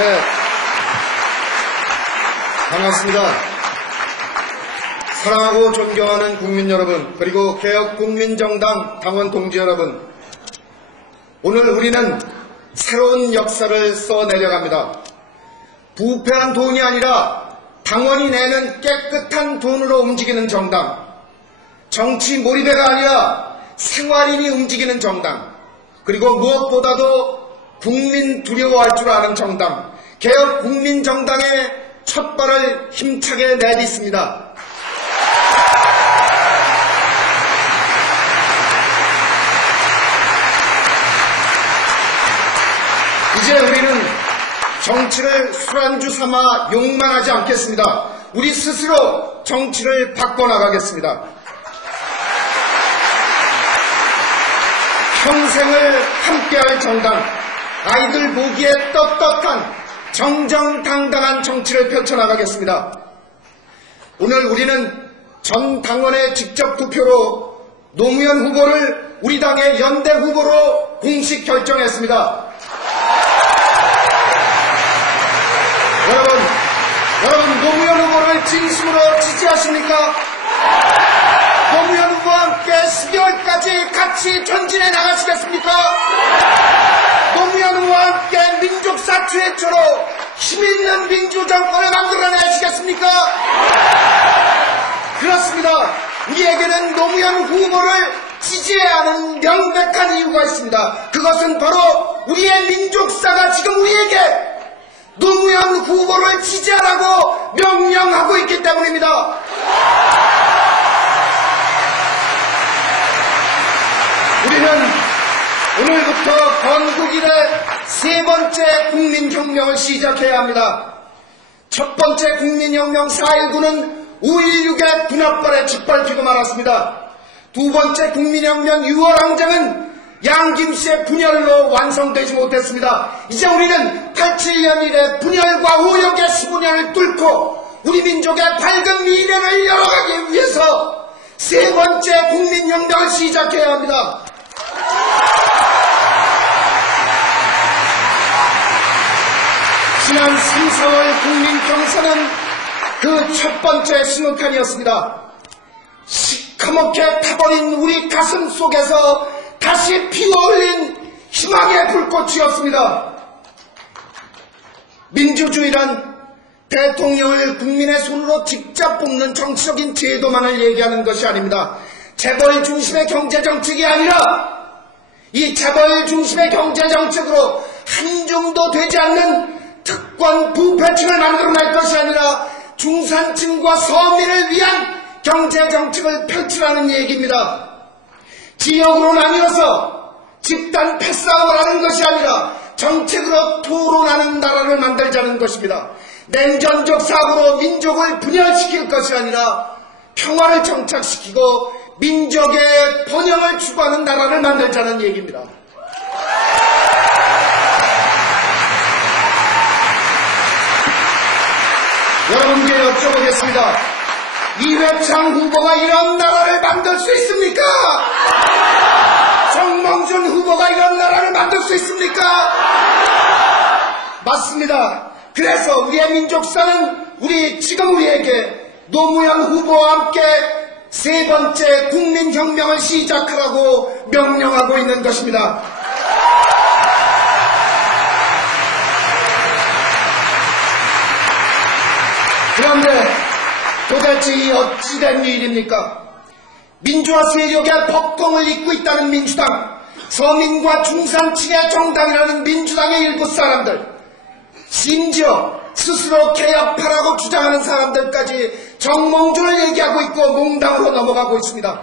네, 반갑습니다. 사랑하고 존경하는 국민 여러분, 그리고 개혁국민정당 당원 동지 여러분, 오늘 우리는 새로운 역사를 써내려갑니다. 부패한 돈이 아니라 당원이 내는 깨끗한 돈으로 움직이는 정당, 정치 몰입회가 아니라 생활인이 움직이는 정당, 그리고 무엇보다도 국민 두려워할 줄 아는 정당, 개혁국민정당의 첫 발을 힘차게 내딛습니다. 이제 우리는 정치를 술안주 삼아 욕만 하지 않겠습니다. 우리 스스로 정치를 바꿔나가겠습니다. 평생을 함께할 정당, 아이들 보기에 떳떳한 정정당당한 정치를 펼쳐나가겠습니다. 오늘 우리는 전 당원의 직접 투표로 노무현 후보를 우리 당의 연대 후보로 공식 결정했습니다. 여러분 노무현 후보를 진심으로 지지하십니까? 노무현 후보와 함께 12월까지 같이 전진해 나가시겠습니까? 노무현 후보와 함께 민족사 최초로 힘있는 민주정권을 만들어내시겠습니까? 그렇습니다. 우리에게는 노무현 후보를 지지해야 하는 명백한 이유가 있습니다. 그것은 바로 우리의 민족사가 지금 우리에게 노무현 후보를 지지하라고 명령하고 있기 때문입니다. 우리는 오늘부터 건국 이래 세 번째 국민혁명을 시작해야 합니다. 첫 번째 국민혁명 4.19는 5.16의 분합발에 짓밟히고 말았습니다. 두 번째 국민혁명 6월 항쟁은 양김씨의 분열로 완성되지 못했습니다. 이제 우리는 87년 이래 분열과 오역의 15년을 뚫고 우리 민족의 밝은 미래를 열어가기 위해서 세 번째 국민혁명을 시작해야 합니다. 지난 3, 4월 국민경선은 그 첫 번째 신호탄이었습니다. 시커멓게 타버린 우리 가슴 속에서 다시 피어올린 희망의 불꽃이었습니다. 민주주의란 대통령을 국민의 손으로 직접 뽑는 정치적인 제도만을 얘기하는 것이 아닙니다. 재벌 중심의 경제정책이 아니라 이 재벌 중심의 경제정책으로 한정도 되지 않는 특권 부패층을 만들어낼 것이 아니라 중산층과 서민을 위한 경제정책을 펼치라는 얘기입니다. 지역으로 나뉘어서 집단 패싸움을 하는 것이 아니라 정책으로 토론하는 나라를 만들자는 것입니다. 냉전적 사고로 민족을 분열시킬 것이 아니라 평화를 정착시키고 민족의 번영을 추구하는 나라를 만들자는 얘기입니다. 여러분께 여쭤보겠습니다. 이회창 후보가 이런 나라를 만들 수 있습니까? 정몽준 후보가 이런 나라를 만들 수 있습니까? 맞습니다. 그래서 우리의 민족사는 지금 우리에게 노무현 후보와 함께 세 번째 국민혁명을 시작하라고 명령하고 있는 것입니다. 그런데 도대체 이 어찌된 일입니까? 민주화 세력의 법통을 잇고 있다는 민주당, 서민과 중산층의 정당이라는 민주당의 일부 사람들, 심지어 스스로 개혁파라고 주장하는 사람들까지 정몽준을 얘기하고 있고 몽당으로 넘어가고 있습니다.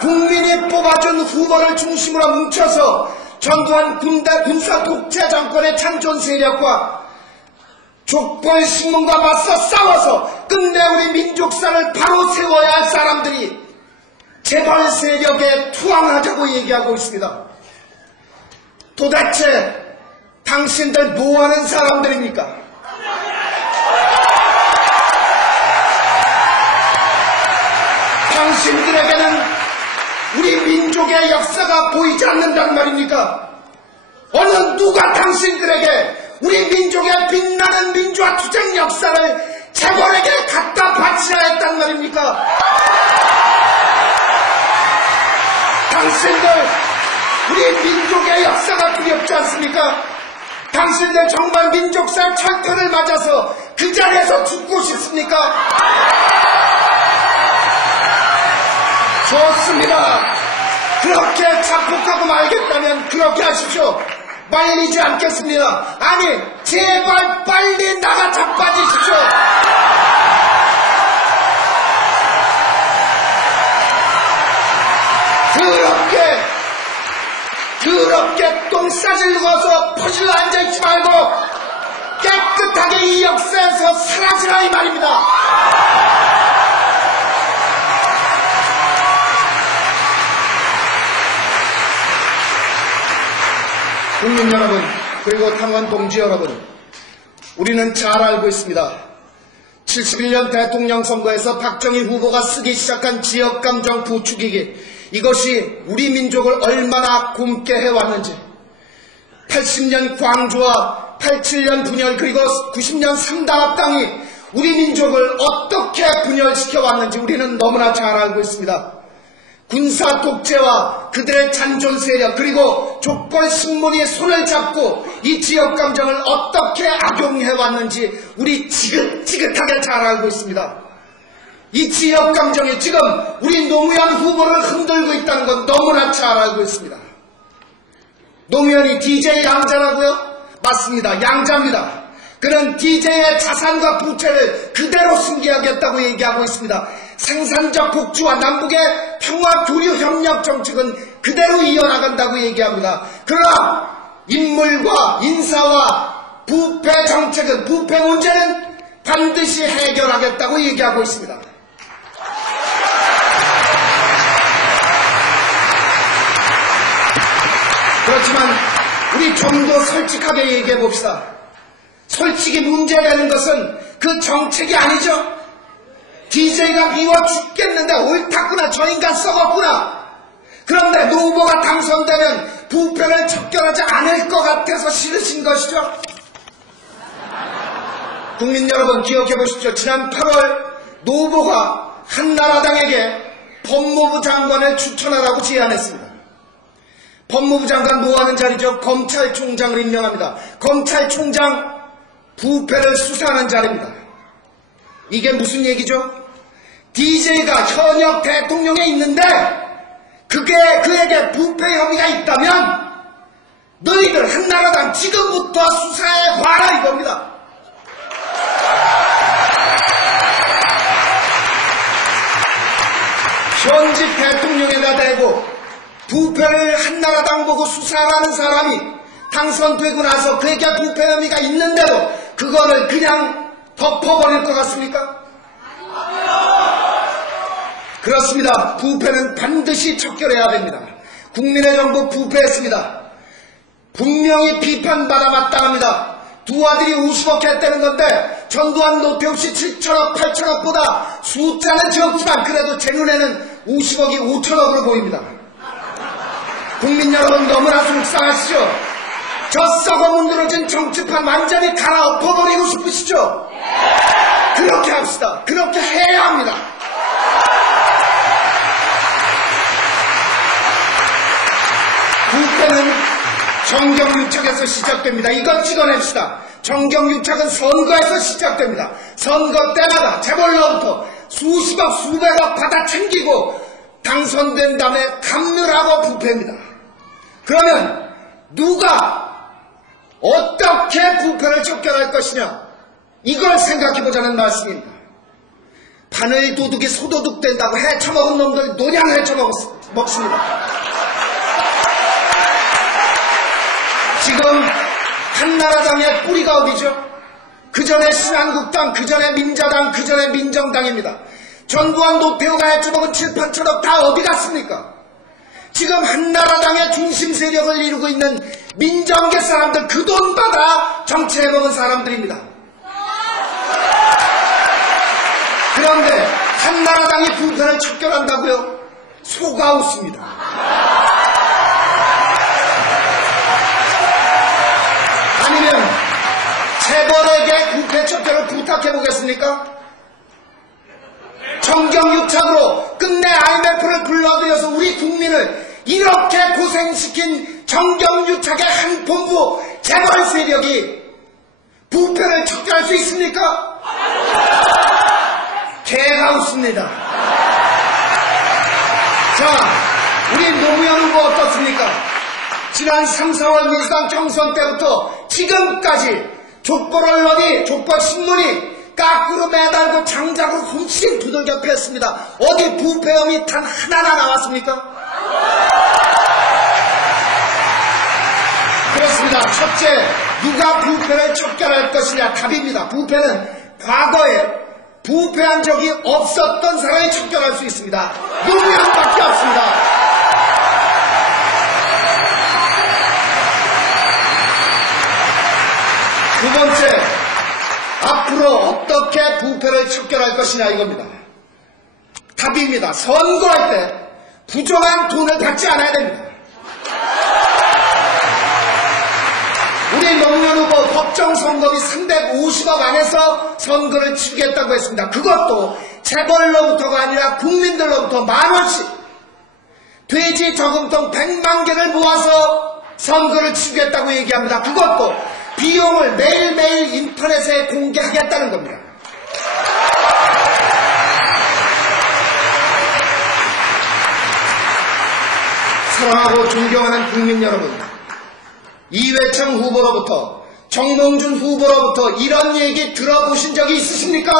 국민이 뽑아준 후보를 중심으로 뭉쳐서 전두환 군사 독재 정권의 참존 세력과 족벌신문과 맞서 싸워서 끝내 우리 민족사를 바로 세워야 할 사람들이 재벌 세력에 투항하자고 얘기하고 있습니다. 도대체 당신들 뭐하는 사람들입니까? 당신들에게는 우리 민족의 역사가 보이지 않는단 말입니까? 어느 누가 당신들에게 우리 빛나는 민주화 투쟁 역사를 재벌에게 갖다 바치라 했단 말입니까? 당신들 우리 민족의 역사가 두렵지 않습니까? 당신들 정말 민족사 철퇴를 맞아서 그 자리에서 죽고 싶습니까? 좋습니다. 그렇게 자폭하고 말겠다면 그렇게 하십시오. 말리지 않겠습니다. 아니 제발 빨리 나가 자빠지십시오. 더럽게 똥 싸질고 와서 퍼질러 앉아있지 말고 깨끗하게 이 역사에서 사라지라 이 말입니다. 국민 여러분, 그리고 당원 동지 여러분, 우리는 잘 알고 있습니다. 71년 대통령 선거에서 박정희 후보가 쓰기 시작한 지역감정 부추기기, 이것이 우리 민족을 얼마나 굼게 해왔는지, 80년 광주와 87년 분열 그리고 90년 3당 합당이 우리 민족을 어떻게 분열시켜왔는지 우리는 너무나 잘 알고 있습니다. 군사 독재와 그들의 잔존 세력 그리고 조건 신문이 손을 잡고 이 지역 감정을 어떻게 악용해왔는지 우리 지긋지긋하게 잘 알고 있습니다. 이 지역 감정이 지금 우리 노무현 후보를 흔들고 있다는 건 너무나 잘 알고 있습니다. 노무현이 DJ 양자라고요? 맞습니다. 양자입니다. 그는 DJ의 자산과 부채를 그대로 승계하겠다고 얘기하고 있습니다. 생산적 복지와 남북의 평화 교류 협력 정책은 그대로 이어나간다고 얘기합니다. 그러나 인물과 인사와 부패 정책은, 부패 문제는 반드시 해결하겠다고 얘기하고 있습니다. 그렇지만 우리 좀 더 솔직하게 얘기해 봅시다. 솔직히 문제되는 것은 그 정책이 아니죠. DJ가 미워 죽겠는데 옳았구나, 저 인간 썩었구나. 그런데 노 후보가 당선되면 부패를 척결하지 않을 것 같아서 싫으신 것이죠. 국민 여러분 기억해 보십시오. 지난 8월 노 후보가 한나라당에게 법무부 장관을 추천하라고 제안했습니다. 법무부 장관 뭐하는 자리죠? 검찰총장을 임명합니다. 검찰총장 부패를 수사하는 자리입니다. 이게 무슨 얘기죠? DJ가 현역 대통령에 있는데 그에게 부패 혐의가 있다면 너희들 한나라당 지금부터 수사해 봐라 이겁니다. 현직 대통령에다 대고 부패를 한나라당 보고 수사하는 사람이 당선되고 나서 그에게 부패 혐의가 있는데도 그거를 그냥 덮어버릴 것 같습니까? 그렇습니다. 부패는 반드시 척결해야 됩니다. 국민의 정부 부패했습니다. 분명히 비판받아 마땅합니다. 두 아들이 50억 했다는 건데 전두환 노태우 씨 7천억 8천억보다 숫자는 적지만 그래도 제 눈에는 50억이 5천억으로 보입니다. 국민 여러분 너무나 속상하시죠? 저 썩어 문드러진 정치판 완전히 갈아엎어버리고 싶으시죠? 그렇게 합시다. 그렇게 해야 합니다. 부패는 정경유착에서 시작됩니다. 이걸 찍어냅시다. 정경유착은 선거에서 시작됩니다. 선거 때마다 재벌로부터 수십억 수백억 받아 챙기고 당선된 다음에 감느라고 부패입니다. 그러면 누가 어떻게 부패를 척결할 것이냐, 이걸 생각해보자는 말씀입니다. 바늘 도둑이 소도둑 된다고 헤쳐먹은 놈들 노냥 헤쳐먹습니다. 지금 한나라당의 뿌리가 어디죠? 그 전에 신한국당, 그 전에 민자당, 그 전에 민정당입니다. 전두환 노태우가 헤쳐먹은 7, 8천억 다 어디 갔습니까? 지금 한나라당의 중심 세력을 이루고 있는 민정계 사람들 그 돈 받아 정치해먹은 사람들입니다. 그런데 한나라당이 부패를 척결한다고요? 속아 웃습니다. 아니면 재벌에게 부패 척결을 부탁해 보겠습니까? 정경유착으로 끝내 IMF를 불러들여서 우리 국민을 이렇게 고생시킨 정경유착의 한 본부 재벌 세력이 부패를 척결할 수 있습니까? 개가 웃습니다. 자, 우리 노무현 후보 어떻습니까? 지난 3, 4월 민주당 경선 때부터 지금까지 족벌 언론이, 족벌 신문이 까꾸로 매달고 장작으로 훔친 두들겨 팼습니다. 어디 부패 혐의 단 하나나 나왔습니까? 그렇습니다. 첫째, 누가 부패를 척결할 것이냐? 답입니다. 부패는 과거에 부패한 적이 없었던 사람이 척결할 수 있습니다. 노무현밖에 없습니다. 두 번째, 앞으로 어떻게 부패를 척결할 것이냐 이겁니다. 답입니다. 선거할 때 부정한 돈을 받지 않아야 됩니다. 우리 노무현 후보 법정 선거비 350억 안에서 선거를 치르겠다고 했습니다. 그것도 재벌로부터가 아니라 국민들로부터 10,000원씩 돼지 저금통 100만 개를 모아서 선거를 치르겠다고 얘기합니다. 그것도 비용을 매일매일 인터넷에 공개하겠다는 겁니다. 사랑하고 존경하는 국민 여러분, 이회창 후보로부터, 정몽준 후보로부터 이런 얘기 들어보신 적이 있으십니까?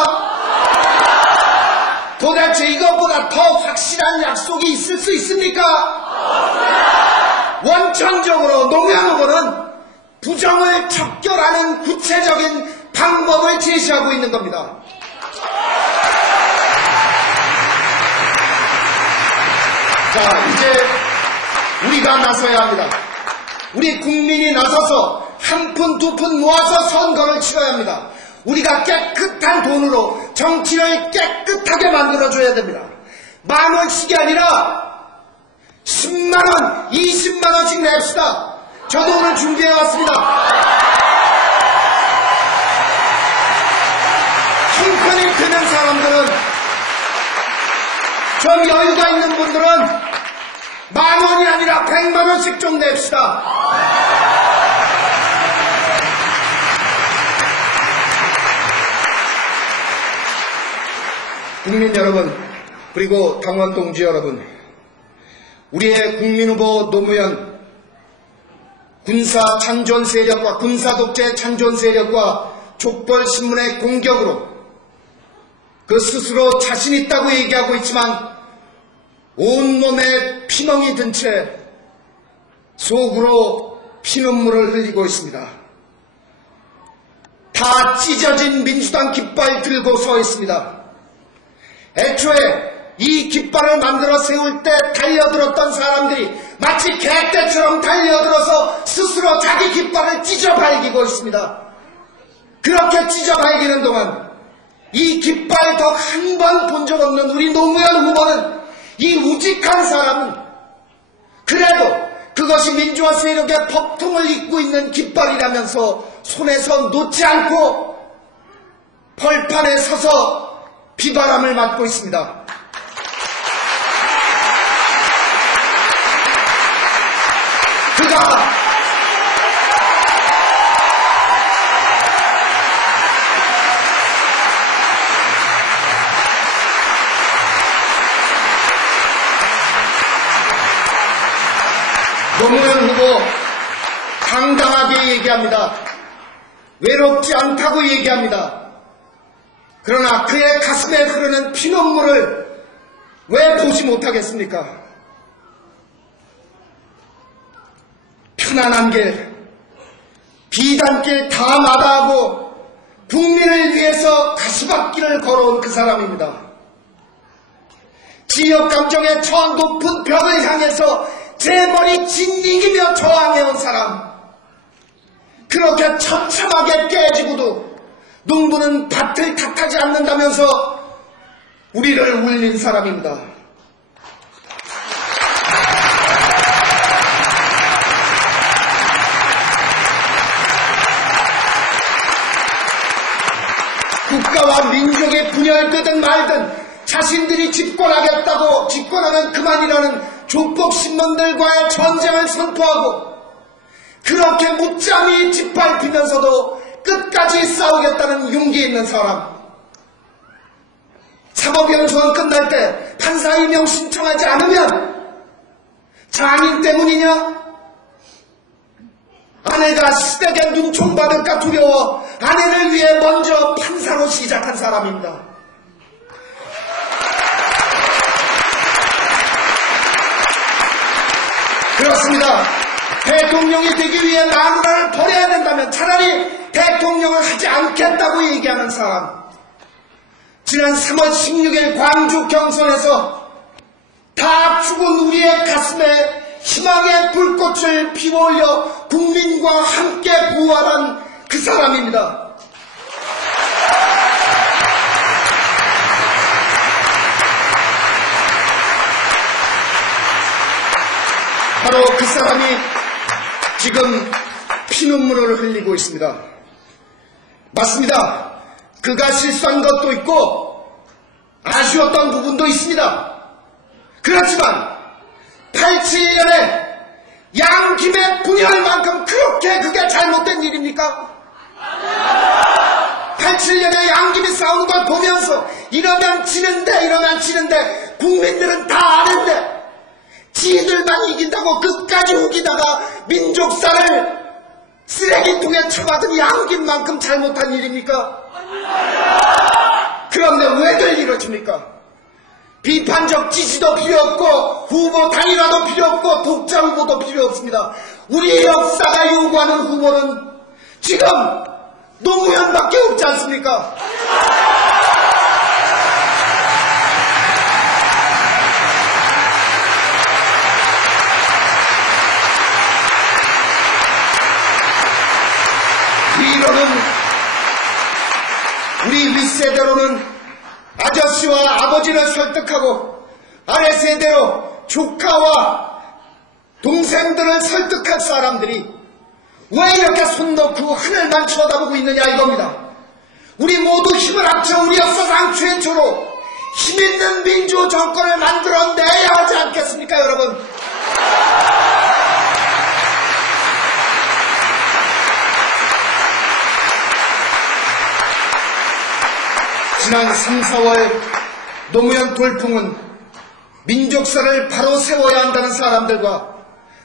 도대체 이것보다 더 확실한 약속이 있을 수 있습니까? 원천적으로 노무현 후보는 부정을 척결하는 구체적인 방법을 제시하고 있는 겁니다. 자, 이제 우리가 나서야 합니다. 우리 국민이 나서서 한 푼, 두 푼 모아서 선거를 치러야 합니다. 우리가 깨끗한 돈으로 정치를 깨끗하게 만들어줘야 됩니다. 10,000원씩이 아니라 10만원, 20만원씩 냅시다. 저도 오늘 준비해왔습니다. 형편이 드는 사람들은, 좀 여유가 있는 분들은 10,000원이 아니라 100만원씩 좀 냅시다. 국민 여러분, 그리고 당원 동지 여러분, 우리의 국민후보 노무현 군사 찬존 세력과 군사 독재 찬존 세력과 족벌 신문의 공격으로 그 스스로 자신 있다고 얘기하고 있지만 온몸에 피멍이 든 채 속으로 피눈물을 흘리고 있습니다. 다 찢어진 민주당 깃발 들고 서 있습니다. 애초에 이 깃발을 만들어 세울 때 달려들었던 사람들이 마치 개떼처럼 달려들어서 스스로 자기 깃발을 찢어발기고 있습니다. 그렇게 찢어발기는 동안 이 깃발 덕 한 번 본 적 없는 우리 노무현 후보는, 이 우직한 사람은 그래도 그것이 민주화 세력의 법통을 잇고 있는 깃발이라면서 손에서 놓지 않고 벌판에 서서 비바람을 맞고 있습니다. 그가 노무현 후보 당당하게 얘기합니다. 외롭지 않다고 얘기합니다. 그러나 그의 가슴에 흐르는 피눈물을 왜 보지 못하겠습니까? 편안한 길, 비단길 다 마다하고 국민을 위해서 가시밭길을 걸어온 그 사람입니다. 지역감정의 저 높은 벽을 향해서 재벌이 진이기며 저항해온 사람, 그렇게 처참하게 깨지고도 농부는 밭을 탓하지 않는다면서 우리를 울린 사람입니다. 국가와 민족의 분열되든 말든 자신들이 집권하겠다고 집권하면 그만이라는 조폭신문들과의 전쟁을 선포하고 그렇게 무참히 짓밟히면서도 끝까지 싸우겠다는 용기 있는 사람. 사법연수원 끝날 때 판사 임명 신청하지 않으면 장인 때문이냐? 아내가 시댁에 눈총받을까 두려워 아내를 위해 먼저 판사로 시작한 사람입니다. 그렇습니다. 대통령이 되기 위해 마누라를 버려야 된다면 차라리 대통령을 하지 않겠다고 얘기하는 사람. 지난 3월 16일 광주 경선에서 다 죽은 우리의 가슴에 희망의 불꽃을 피워올려 국민과 함께 부활한 그 사람입니다. 바로 그 사람이 지금 피눈물을 흘리고 있습니다. 맞습니다. 그가 실수한 것도 있고 아쉬웠던 부분도 있습니다. 그렇지만 87년에 양김의 분열만큼 그렇게 그게 잘못된 일입니까? 87년에 양김이 싸우는 걸 보면서 이러면 지는데 국민들은 다 아는데 지들만 이긴다고 끝까지 우기다가 민족사를 쓰레기통에 쳐받은 양김만큼 잘못한 일입니까? 그런데 왜들 이러십니까? 비판적 지지도 필요 없고 후보 단일화도 필요 없고 독자 후보도 필요 없습니다. 우리 역사가 요구하는 후보는 지금 노무현밖에 없지 않습니까? 우리 윗세대로는 아저씨와 아버지를 설득하고 아래세대로 조카와 동생들을 설득할 사람들이 왜 이렇게 손 놓고 하늘만 쳐다보고 있느냐 이겁니다. 우리 모두 힘을 합쳐 우리 역사상 최초로 힘있는 민주 정권을 만들어내야 하지 않겠습니까 여러분? 지난 3, 4월 노무현 돌풍은 민족사를 바로 세워야 한다는 사람들과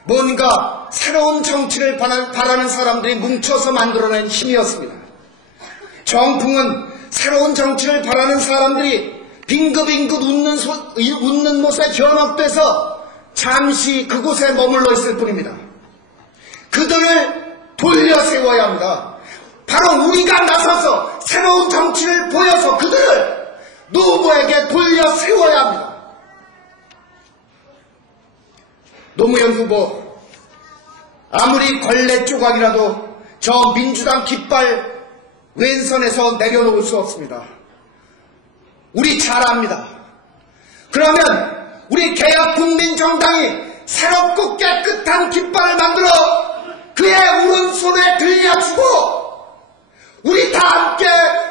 뭔가 새로운 정치를 바라는 사람들이 뭉쳐서 만들어낸 힘이었습니다. 정풍은 새로운 정치를 바라는 사람들이 빙긋빙긋 웃는 모습에 현혹돼서 잠시 그곳에 머물러 있을 뿐입니다. 그들을 돌려 세워야 합니다. 바로 우리가 나서서 새로운 정치를 보여서 그들을 노무에게 돌려 세워야 합니다. 노무현 후보 아무리 걸레 조각이라도 저 민주당 깃발 왼선에서 내려놓을 수 없습니다. 우리 잘 압니다. 그러면 우리 개혁국민정당이 새롭고 깨끗한 깃발을 만들어 그의 오른손에 들려주고 우리 다 함께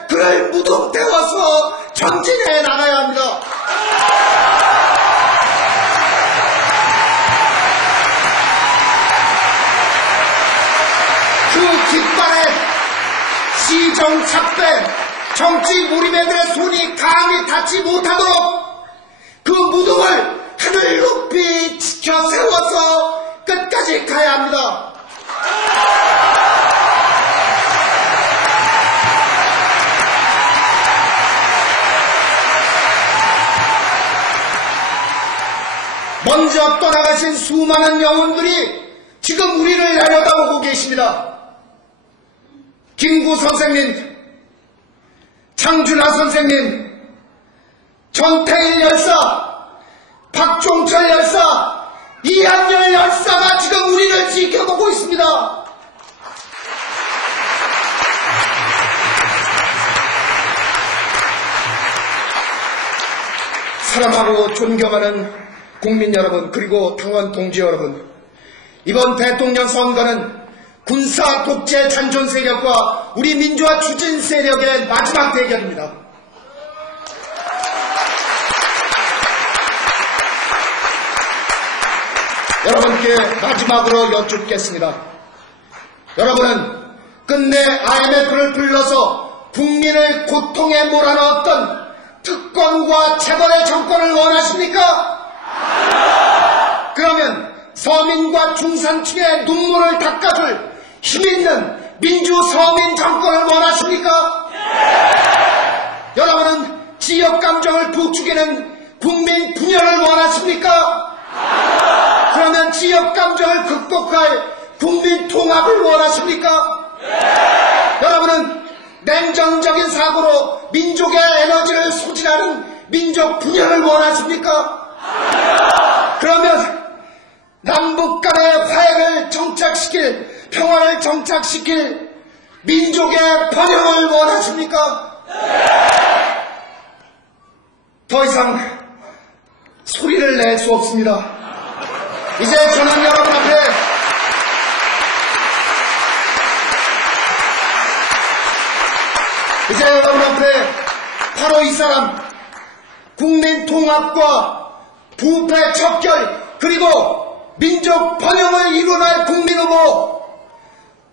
그를 무덤 태워서 전진해 나가야 합니다. 그 깃발에 시정 착배, 정치 몰입애들의 손이 감히 닿지 못하도록 그 무덤을 하늘 높이 지켜 세워서 끝까지 가야 합니다. 먼저 떠나가신 수많은 영혼들이 지금 우리를 내려다보고 계십니다. 김구 선생님, 장준하 선생님, 전태일 열사, 박종철 열사, 이한열 열사가 지금 우리를 지켜보고 있습니다. 사랑하고 존경하는 국민 여러분, 그리고 당원 동지 여러분, 이번 대통령 선거는 군사 독재 잔존 세력과 우리 민주화 추진 세력의 마지막 대결입니다. 여러분께 마지막으로 여쭙겠습니다. 여러분은 끝내 IMF를 불러서 국민을 고통에 몰아넣었던 특권과 재벌의 정권을 원하십니까? 그러면 서민과 중산층의 눈물을 닦아줄 힘있는 민주 서민 정권을 원하십니까? 여러분은 지역 감정을 부추기는 국민 분열을 원하십니까? 그러면 지역 감정을 극복할 국민 통합을 원하십니까? 여러분은 냉정적인 사고로 민족의 에너지를 소진하는 민족 분열을 원하십니까? 그러면 남북 간의 화해를 정착시킬, 평화를 정착시킬 민족의 번영을 원하십니까? 더 이상 소리를 낼 수 없습니다. 이제 저는 여러분 앞에 바로 이 사람, 국민 통합과 부패 척결 그리고 민족 번영을 이뤄낼 국민 후보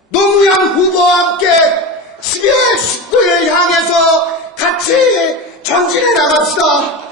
노무현 후보와 함께 12월 19일 향해서 같이 전진해 나갑시다.